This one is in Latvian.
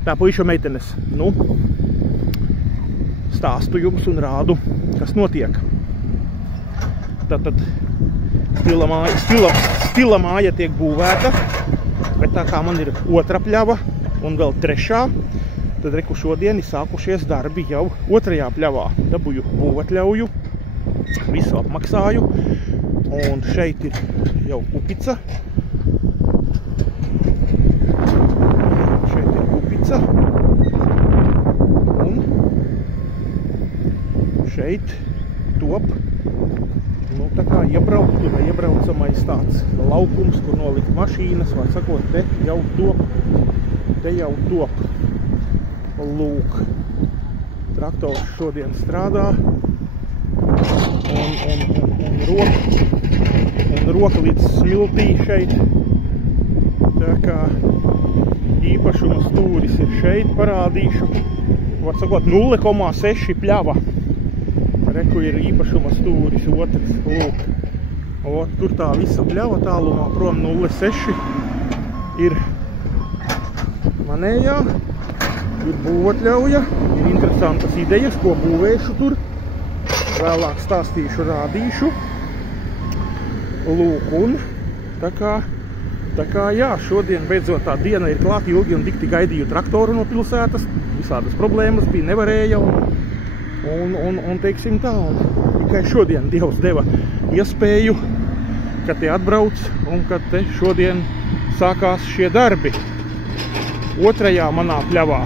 Tā puiša meitenes, nu, stāstu jums un rādu, kas notiek. Tātad stila māja tiek būvēta, bet tā kā man ir otra pļava un vēl trešā, tad reku šodien ir sākušies darbi jau otrajā pļavā. Dabūju būvatļauju, visu apmaksāju, un šeit ir jau kupica. Un šeit top, nu, tā kā iebraucamais tāds laukums, kur nolikt mašīnas, var sakot, te jau top. Lūk, traktors šodien strādā, un roka līdz smiltī šeit, tā kā īpašuma stūris ir šeit, parādīšu, var sakot, 0,6 pļava. Reku ir īpašuma stūris otrs, lūk. Tur tā visa pļava tālumā, prom 0,6 ir manējā, ir būvatļauja, ir interesantas idejas, ko būvēšu tur. Vēlāk stāstīšu, rādīšu. Lūk, un tā kā jā, šodien beidzot tā diena ir klāt, ilgi un dikti gaidīju traktoru no pilsētas, visādas problēmas bija, nevarēja, un teiksim tā, un tikai šodien Dievs deva iespēju, kad te atbrauc, un kad te šodien sākās šie darbi. Otrajā manā pļavā